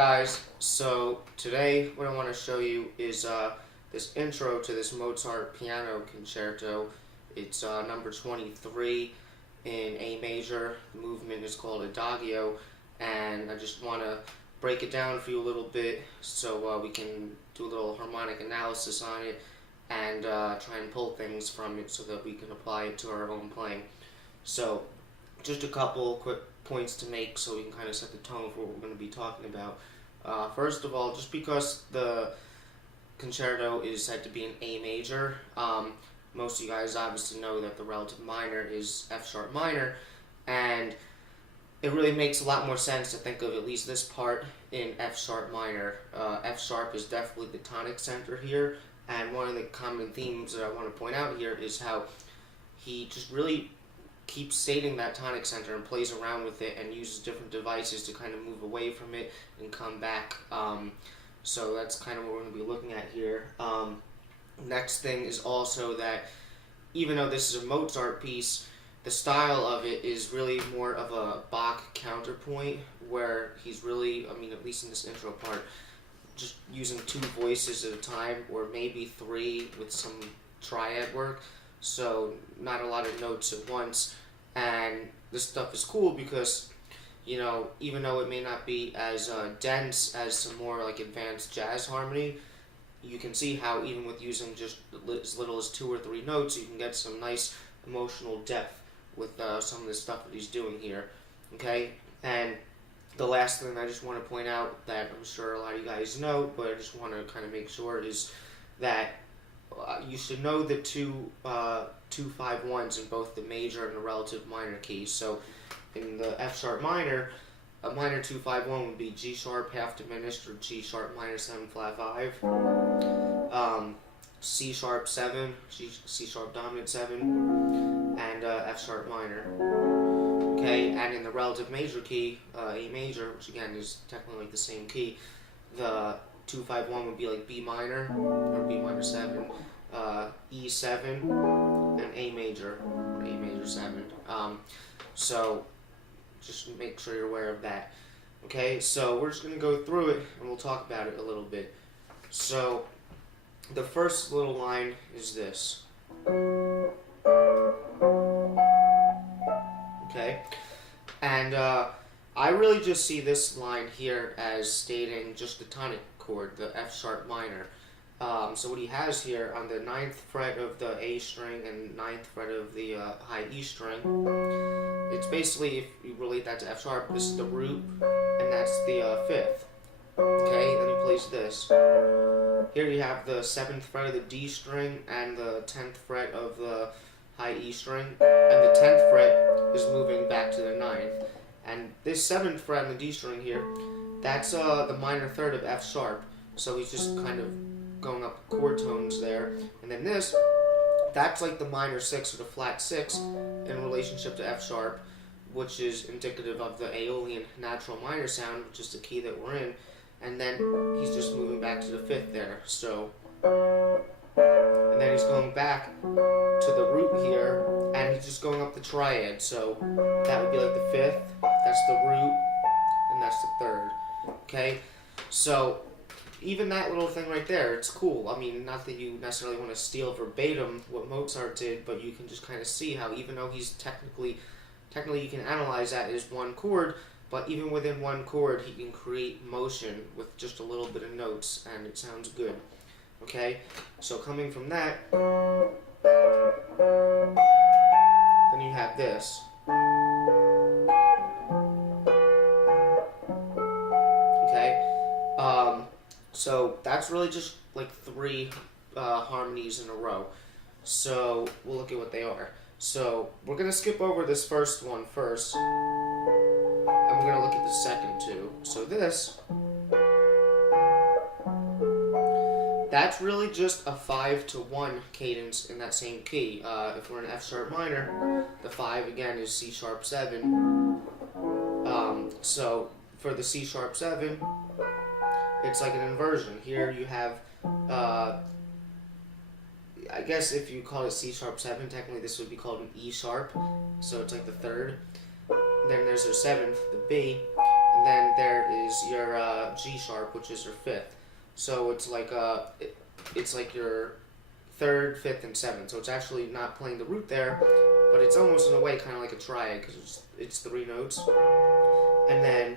guys, so today what I want to show you is this intro to this Mozart piano concerto. It's number 23 in A major. The movement is called Adagio, and I just want to break it down for you a little bit so we can do a little harmonic analysis on it and try and pull things from it so that we can apply it to our own playing. So just a couple quick points to make so we can kind of set the tone for what we're going to be talking about. First of all, just because the concerto is said to be in A major, most of you guys obviously know that the relative minor is F sharp minor, and it really makes a lot more sense to think of at least this part in F sharp minor. F sharp is definitely the tonic center here, and one of the common themes that I want to point out here is how he just really keeps stating that tonic center and plays around with it and uses different devices to kind of move away from it and come back. So that's kind of what we're going to be looking at here. Next thing is also that even though this is a Mozart piece, the style of it is really more of a Bach counterpoint, where he's really, at least in this intro part, just using two voices at a time, or maybe three with some triad work. So not a lot of notes at once, and this stuff is cool because, even though it may not be as dense as some more like advanced jazz harmony, you can see how even with using just as little as 2 or 3 notes, you can get some nice emotional depth with some of the stuff that he's doing here. Okay, and the last thing I just want to point out that I'm sure a lot of you guys know, but I just want to kind of make sure is that you should know the two 5-1s in both the major and the relative minor keys. So in the F sharp minor, a minor 2-5-1 would be G sharp half diminished or G sharp minor 7 flat 5, C sharp 7, C sharp dominant 7, and F sharp minor. Okay, and in the relative major key, A major, which again is technically like the same key, the 2-5-1 would be like B minor or B minor 7, E7, and A major or A major 7. So just make sure you're aware of that. Okay, so we're just going to go through it and we'll talk about it a little bit. So the first little line is this. Okay, and I really just see this line here as stating just the tonic chord, the F sharp minor. So what he has here on the 9th fret of the A string and 9th fret of the high E string, it's basically, if you relate that to F sharp, this is the root, and that's the 5th. Okay, then he plays this. Here you have the 7th fret of the D string and the 10th fret of the high E string, and the 10th fret is moving back to the 9th. And this 7th fret on the D string here, that's the minor third of F sharp, so he's just kind of going up chord tones there. And then this, that's like the minor 6 or the flat 6 in relationship to F sharp, which is indicative of the Aeolian natural minor sound, which is the key that we're in. And then he's just moving back to the 5th there. So, and then he's going back to the root here, and he's just going up the triad. So that would be like the 5th, that's the root, and that's the 3rd. Okay, so even that little thing right there, it's cool. Not that you necessarily want to steal verbatim what Mozart did, but you can just kind of see how even though he's technically you can analyze that as one chord, but even within one chord, he can create motion with just a little bit of notes, and it sounds good. Okay, so coming from that, then you have this. Okay, so that's really just like 3 harmonies in a row. So we'll look at what they are. So we're going to skip over this first one first, and we're going to look at the second two. So this, that's really just a 5-1 cadence in that same key. If we're in F sharp minor, the 5 again is C sharp 7. So for the C sharp 7, it's like an inversion. Here you have, I guess if you call it C sharp 7, technically this would be called an E sharp, so it's like the 3rd. Then there's their 7th, the B, and and then there is your G sharp, which is your fifth. So it's like your third, fifth, and seventh. So it's actually not playing the root there, but it's almost in a way kind of like a triad because it's three notes. And then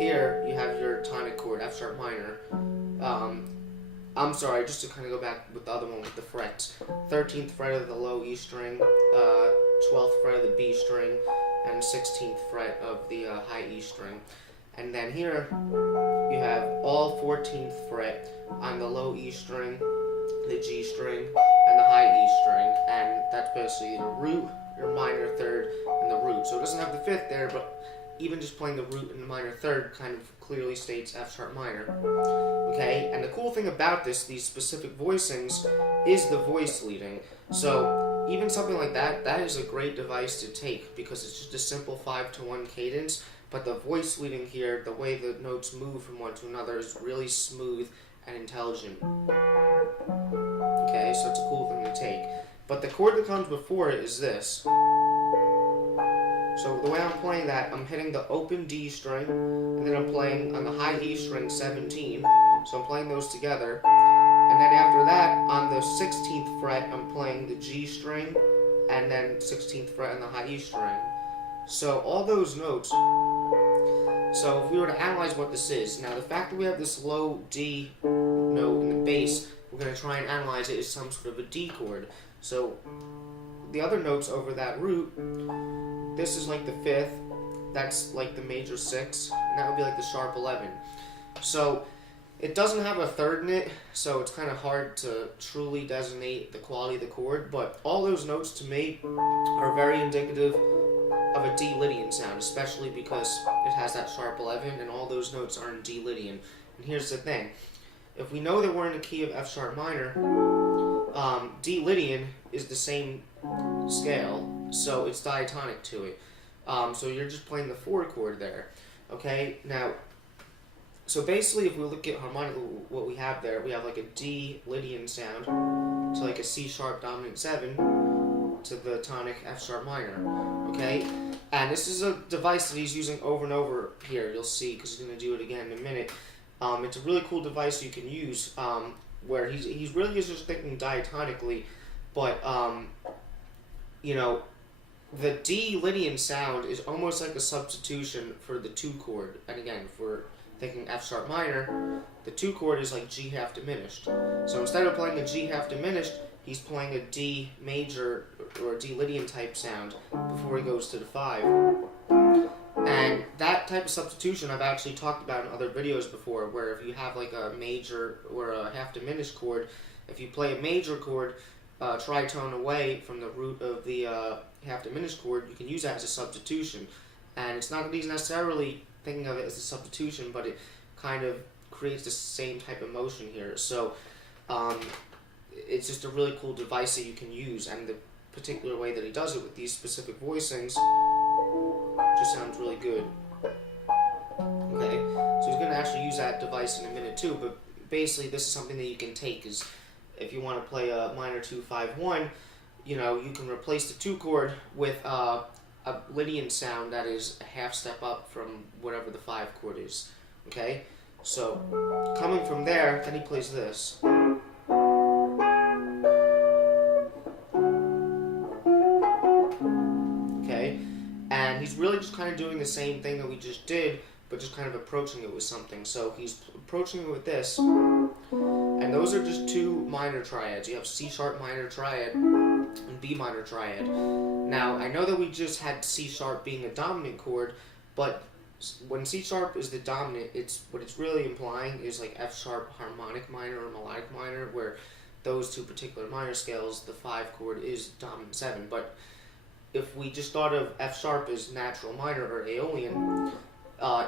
here you have your tonic chord, F sharp minor. I'm sorry, just to kind of go back with the other one with the frets. 13th fret of the low E string, 12th fret of the B string, and 16th fret of the high E string. And then here you have all 14th fret on the low E string, the G string, and the high E string. And that's basically your root, your minor third, and the root. So it doesn't have the fifth there, but even just playing the root and the minor third kind of clearly states F sharp minor. Okay, and the cool thing about these specific voicings, is the voice leading. So even something like that is a great device to take because it's just a simple 5-to-1 cadence, but the voice leading here, the way the notes move from one to another is really smooth and intelligent. Okay, so it's a cool thing to take. But the chord that comes before it is this. So the way I'm playing that, I'm hitting the open D string, and then I'm playing on the high E string 17. So I'm playing those together. And then after that, on the 16th fret, I'm playing the G string, and then 16th fret on the high E string. So all those notes, so if we were to analyze what this is, now the fact that we have this low D note in the bass, we're going to try and analyze it as some sort of a D chord. So the other notes over that root, this is like the fifth, that's like the major 6, and that would be like the sharp 11. So it doesn't have a third in it, so it's kind of hard to truly designate the quality of the chord, but all those notes to me are very indicative of a D Lydian sound, especially because it has that sharp 11 and all those notes are in D Lydian. And here's the thing, if we know that we're in the key of F sharp minor, D Lydian is the same scale, so it's diatonic to it. So you're just playing the 4 chord there. Okay, now, so basically if we look at harmonically what we have there, we have like a D Lydian sound to like a C sharp dominant 7 to the tonic F sharp minor. Okay, and this is a device that he's using over and over here, you'll see, because he's going to do it again in a minute. It's a really cool device you can use where he's really just thinking diatonically, but you know, the D Lydian sound is almost like a substitution for the 2 chord. And again, if we're thinking F sharp minor, the 2 chord is like G half diminished. So instead of playing a G half diminished, he's playing a D major or a D Lydian type sound before he goes to the 5. And that type of substitution I've actually talked about in other videos before, where if you have like a major or a half diminished chord, if you play a major chord tritone away from the root of the half diminished chord, you can use that as a substitution. And it's not that he's necessarily thinking of it as a substitution, but it kind of creates the same type of motion here. So it's just a really cool device that you can use, and the particular way that he does it with these specific voicings just sounds really good. Okay, so he's going to actually use that device in a minute too, but basically this is something that you can take. Is if you want to play a minor 2-5-1, you know, you can replace the 2 chord with a Lydian sound that is a half step up from whatever the 5 chord is. Okay, so coming from there, then he plays this. Okay, and he's really just kind of doing the same thing that we just did, but just kind of approaching it with something. So he's approaching it with this, and those are just 2 minor triads. You have C sharp minor triad and B minor triad. Now, I know that we just had C sharp being a dominant chord, but when C sharp is the dominant, what it's really implying is like F sharp harmonic minor or melodic minor, where those 2 particular minor scales, the 5 chord is dominant 7. But if we just thought of F sharp as natural minor or Aeolian,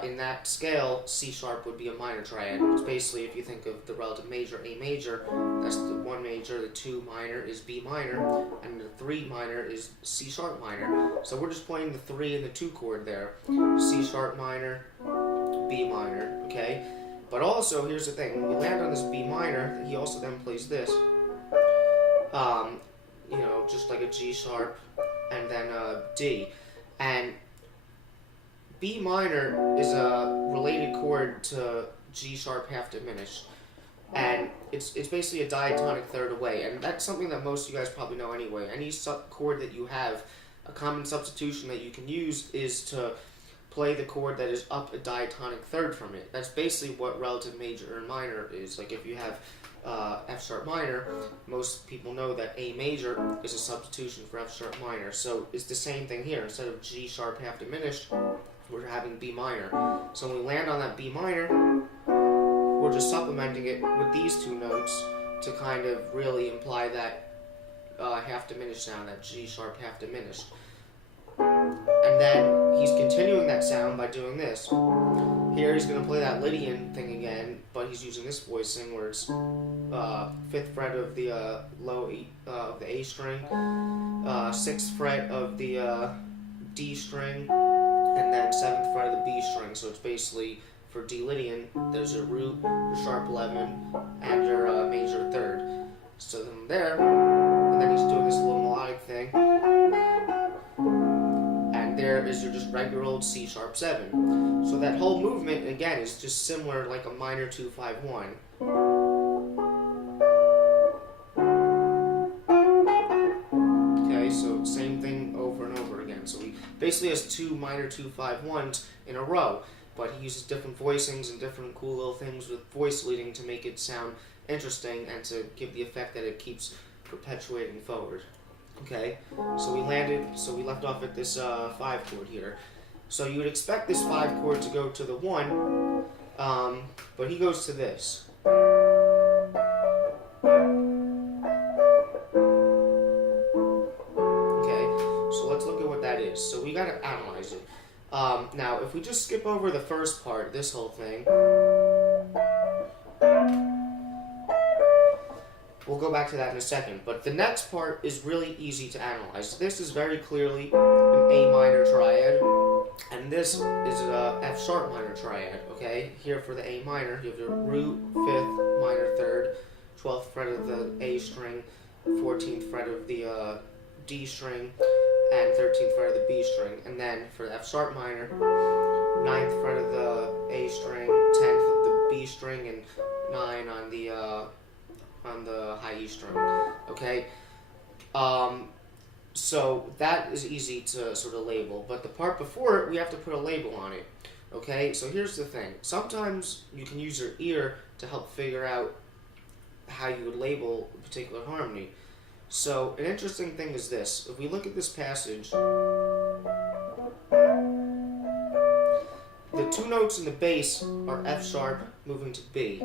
in that scale, C sharp would be a minor triad. It's basically, if you think of the relative major, A major, that's the 1 major, the 2 minor is B minor, and the 3 minor is C sharp minor. So we're just playing the 3 and the 2 chord there. C sharp minor, B minor, okay? But also, here's the thing, when we land on this B minor, he also then plays this. You know, just like a G sharp, and then a D. And B minor is a related chord to G sharp half diminished, and it's basically a diatonic third away, and that's something that most of you guys probably know anyway. Any chord that you have, a common substitution that you can use is to play the chord that is up a diatonic third from it. That's basically what relative major and minor is. Like if you have F sharp minor, most people know that A major is a substitution for F sharp minor. So it's the same thing here. Instead of G sharp half diminished, we're having B minor. So when we land on that B minor, we're just supplementing it with these two notes to kind of really imply that half diminished sound, that G sharp half diminished. And then he's continuing that sound by doing this. Here he's going to play that Lydian thing again, but he's using this voicing where it's 5th fret of the low E, of the A string, 6th fret of the D string, and then 7th fret of the B string. So it's basically, for D Lydian, there's your root, your sharp 11, and your major third. So then there, and then he's doing this little melodic thing. There is your just regular old C sharp 7. So that whole movement, again, is just similar like a minor 2-5-1. Okay, so same thing over and over again. So he basically has two minor 2-5-1s in a row, but he uses different voicings and different cool little things with voice leading to make it sound interesting and to give the effect that it keeps perpetuating forward. Okay, so we left off at this 5 chord here. So you would expect this 5 chord to go to the 1, but he goes to this. Okay, so let's look at what that is. So we gotta analyze it. Now, if we just skip over the first part, this whole thing, we'll go back to that in a second, but the next part is really easy to analyze. This is very clearly an A minor triad, and this is an F sharp minor triad, okay? Here for the A minor, you have your root, 5th, minor 3rd, 12th fret of the A string, 14th fret of the D string, and 13th fret of the B string. And then for the F sharp minor, 9th fret of the A string, 10th of the B string, and 9 on the high E string, okay? So that is easy to sort of label, but the part before it, we have to put a label on it, okay? So here's the thing. Sometimes you can use your ear to help figure out how you would label a particular harmony. So an interesting thing is this. If we look at this passage, the two notes in the bass are F sharp moving to B.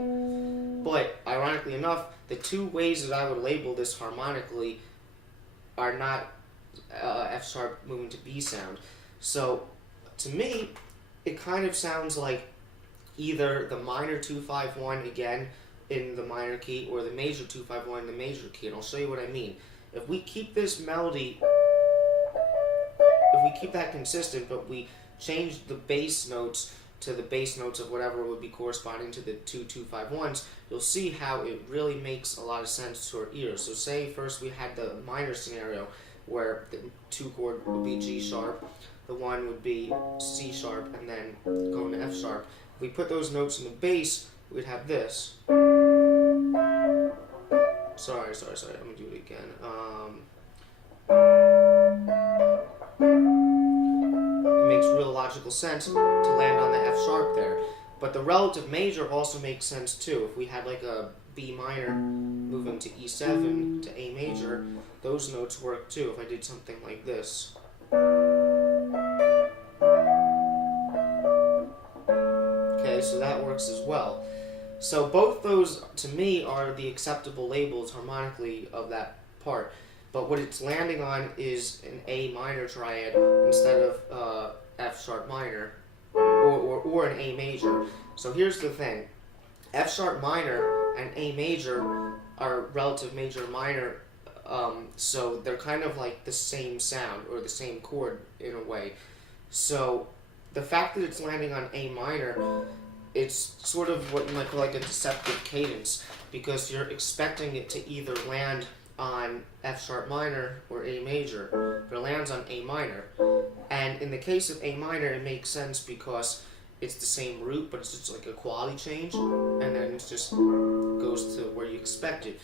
But, ironically enough, the two ways that I would label this harmonically are not F sharp moving to B sound. So, to me, it kind of sounds like either the minor 2-5-1 again in the minor key or the major 2-5-1 in the major key. And I'll show you what I mean. If we keep this melody, if we keep that consistent, but we change the bass notes to the bass notes of whatever would be corresponding to the 2-2-5-1s, you'll see how it really makes a lot of sense to our ears. So say first we had the minor scenario where the 2 chord would be G sharp, the 1 would be C sharp, and then going to F sharp. If we put those notes in the bass, we'd have this. Sorry, let me do it again. It makes real logical sense to land on the F sharp there. But the relative major also makes sense too. If we had like a B minor moving to E7 to A major, those notes work too. If I did something like this. Okay, so that works as well. So both those, to me, are the acceptable labels harmonically of that part. But what it's landing on is an A minor triad instead of F sharp minor, or an A major. So here's the thing. F sharp minor and A major are relative major minor, so they're kind of like the same sound, or the same chord in a way. So the fact that it's landing on A minor, it's sort of what you might call like a deceptive cadence, because you're expecting it to either land on F sharp minor or A major, but it lands on A minor. And in the case of A minor, it makes sense because it's the same root, but it's just like a quality change, and then it just goes to where you expect it.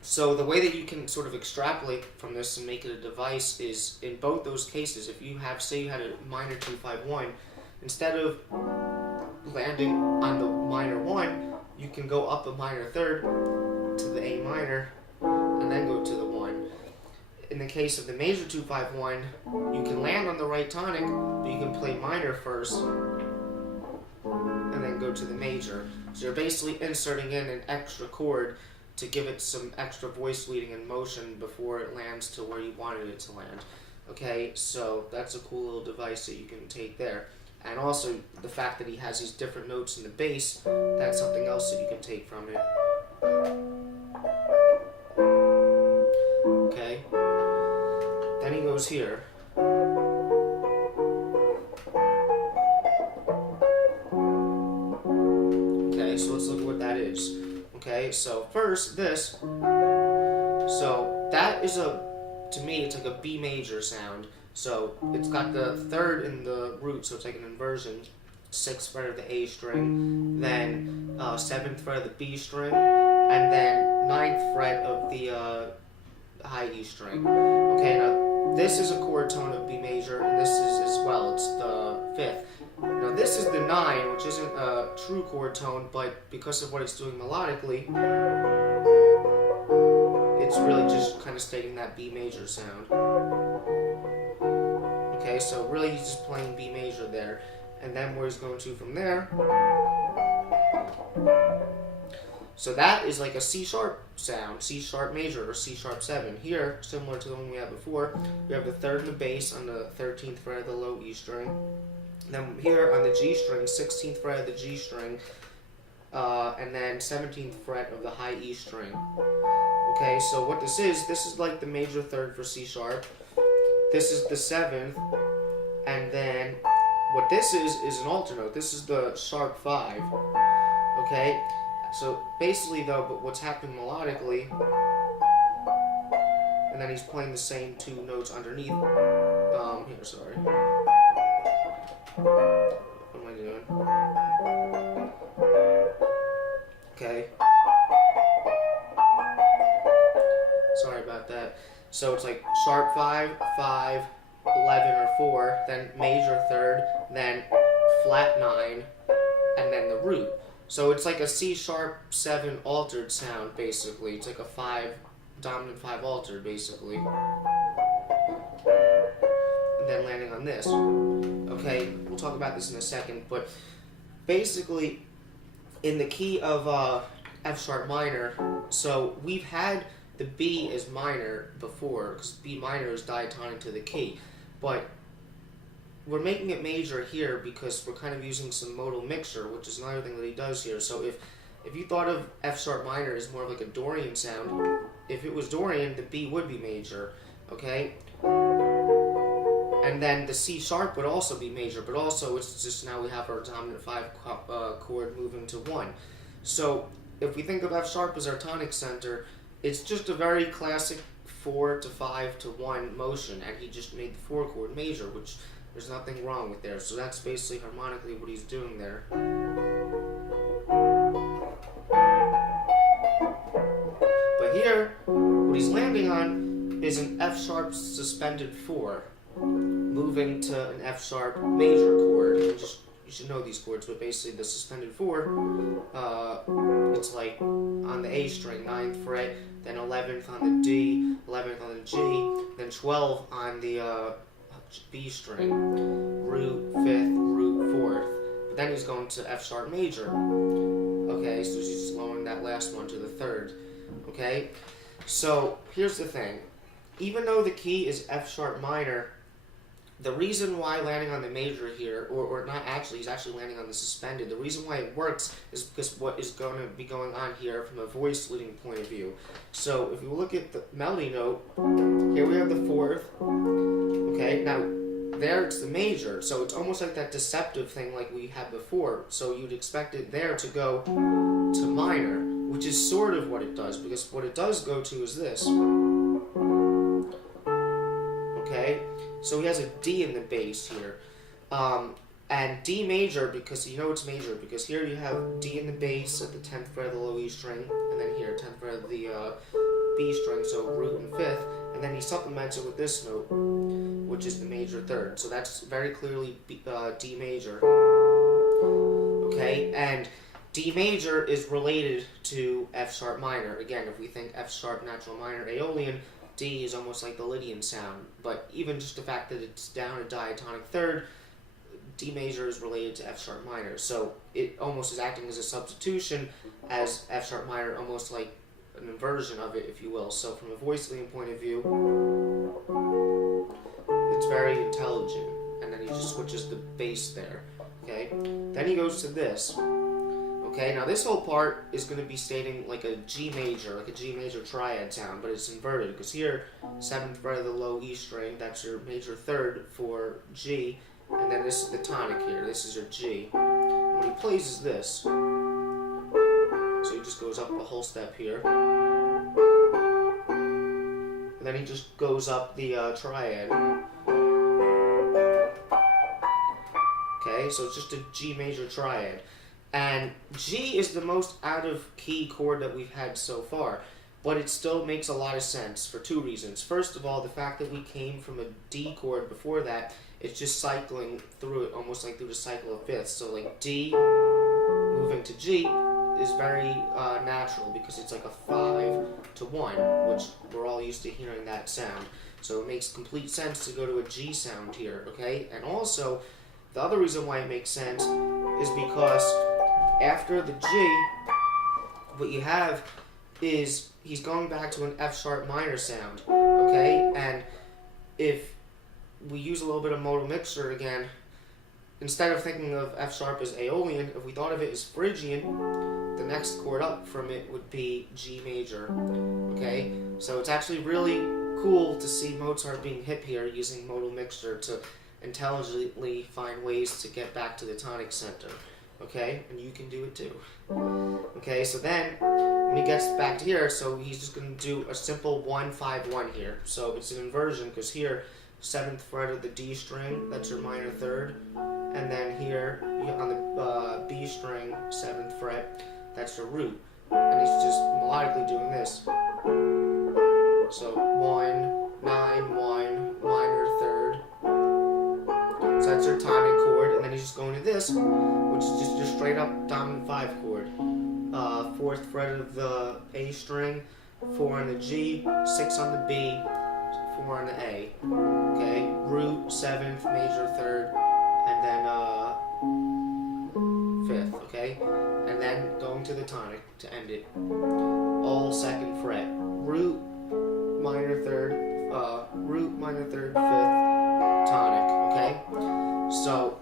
So the way that you can sort of extrapolate from this and make it a device is, in both those cases, if you have, say you had a minor 2-5-1, instead of landing on the minor 1, you can go up a minor third to the A minor, and then go to the 1. In the case of the major 2-5-1, you can land on the right tonic, but you can play minor first, and then go to the major. So you're basically inserting in an extra chord to give it some extra voice leading and motion before it lands to where you wanted it to land. Okay, so that's a cool little device that you can take there. And also, the fact that he has these different notes in the bass, that's something else that you can take from it. Okay, then he goes here. Okay, so let's look at what that is. Okay, so first, this. So that is to me, it's like a B major sound. So it's got the third in the root, so it's like an inversion. 6th fret of the A string, then 7th fret of the B string, and then 9th fret of the high E string. Okay, now this is a chord tone of B major, and this is as well. It's the 5th. Now this is the 9, which isn't a true chord tone, but because of what it's doing melodically, it's really just kind of stating that B major sound. Okay, so really he's just playing B major there. And then where he's going to from there. So that is like a C sharp sound, C sharp major or C sharp 7. Here, similar to the one we had before, we have the 3rd in the bass on the 13th fret of the low E string. Then here on the G string, 16th fret of the G string, and then 17th fret of the high E string. Okay, so what this is like the major 3rd for C sharp. This is the 7th, and then what this is an alter note. This is the sharp 5. Okay, so basically though, but what's happening melodically, and then he's playing the same 2 notes underneath. Here, sorry. What am I doing? Okay. Sorry about that. So it's like sharp 5, 5, 11 or 4, then major 3rd, then flat 9, and then the root. So it's like a C sharp 7 altered sound, basically. It's like a 5, dominant 5 altered, basically. And then landing on this. Okay, we'll talk about this in a second, but basically, in the key of F sharp minor, so we've had the B is minor before, because B minor is diatonic to the key. But we're making it major here because we're kind of using some modal mixture, which is another thing that he does here. So if you thought of F sharp minor as more of like a Dorian sound, if it was Dorian, the B would be major, okay? And then the C sharp would also be major, but also it's just now we have our dominant 5 chord moving to 1. So if we think of F sharp as our tonic center, it's just a very classic 4 to 5 to 1 motion, and he just made the 4 chord major, which there's nothing wrong with there. So that's basically harmonically what he's doing there. But here, what he's landing on is an F sharp suspended 4, moving to an F sharp major chord. You should know these chords, but basically the suspended 4, it's like on the A string, 9th fret, then 11th on the D, 11th on the G, then 12 on the B string, root 5th, root 4th. But then he's going to F sharp major. Okay, so he's just lowering that last one to the 3rd. Okay, so here's the thing. Even though the key is F sharp minor, the reason why landing on the major here, or not actually, he's actually landing on the suspended, the reason why it works is because what is going to be going on here from a voice leading point of view. So if you look at the melody note, here we have the 4th, okay, now there it's the major, so it's almost like that deceptive thing like we had before, so you'd expect it there to go to minor, which is sort of what it does, because what it does go to is this. Okay, so he has a D in the bass here. And D major, because you know it's major, because here you have D in the bass at the 10th fret of the low E string, and then here 10th fret of the B string, so root and 5th, and then he supplements it with this note, which is the major 3rd. So that's very clearly D major. Okay, and D major is related to F sharp minor. Again, if we think F sharp natural minor Aeolian, D is almost like the Lydian sound, but even just the fact that it's down a diatonic 3rd, D major is related to F sharp minor, so it almost is acting as a substitution as F sharp minor, almost like an inversion of it, if you will. So from a voice leading point of view, it's very intelligent, and then he just switches the bass there. Okay, then he goes to this. Okay, now this whole part is going to be stating like a G major triad sound, but it's inverted, because here, 7th fret of the low E string, that's your major 3rd for G, and then this is the tonic here, this is your G. And what he plays is this. So he just goes up a whole step here. And then he just goes up the triad. Okay, so it's just a G major triad. And G is the most out of key chord that we've had so far, but it still makes a lot of sense for two reasons. First of all, the fact that we came from a D chord before that, it's just cycling through it, almost like through the cycle of fifths. So like D moving to G is very natural, because it's like a 5 to 1, which we're all used to hearing that sound. So it makes complete sense to go to a G sound here, okay? And also, the other reason why it makes sense is because after the G, what you have is he's going back to an F sharp minor sound, okay? And if we use a little bit of modal mixture again, instead of thinking of F sharp as Aeolian, if we thought of it as Phrygian, the next chord up from it would be G major, okay? So it's actually really cool to see Mozart being hip here, using modal mixture to intelligently find ways to get back to the tonic center, okay? And you can do it too. Okay, so then when he gets back to here, so he's just going to do a simple 1-5-1 here. So it's an inversion, because here, 7th fret of the D string, that's your minor 3rd, and then here on the B string, 7th fret, that's your root, and he's just melodically doing this. So 1, 9, 1, minor 3rd. So that's your tonic chord, and then he's just going to this, which is just your straight up dominant 5 chord. 4th fret of the A string, 4 on the G, 6 on the B, 4 on the A. Okay, root, 7th, major 3rd, and then 5th. Okay, and then going to the tonic to end it. All 2nd fret. Root, minor 3rd, root, minor 3rd, 5th, tonic. Okay, so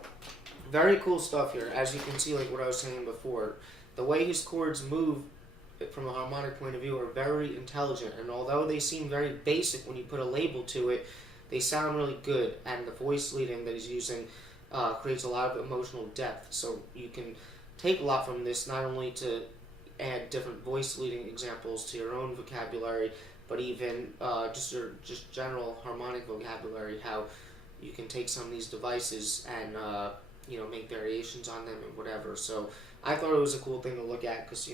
very cool stuff here. As you can see, like what I was saying before, the way his chords move from a harmonic point of view are very intelligent, and although they seem very basic when you put a label to it, they sound really good, and the voice leading that he's using creates a lot of emotional depth. So you can take a lot from this, not only to add different voice leading examples to your own vocabulary, but even just general harmonic vocabulary, how you can take some of these devices and make variations on them and whatever. So I thought it was a cool thing to look at, because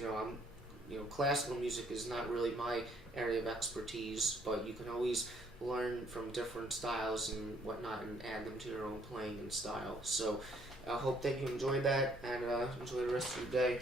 classical music is not really my area of expertise, but you can always learn from different styles and whatnot and add them to your own playing and style. So I hope that you enjoyed that, and enjoy the rest of your day.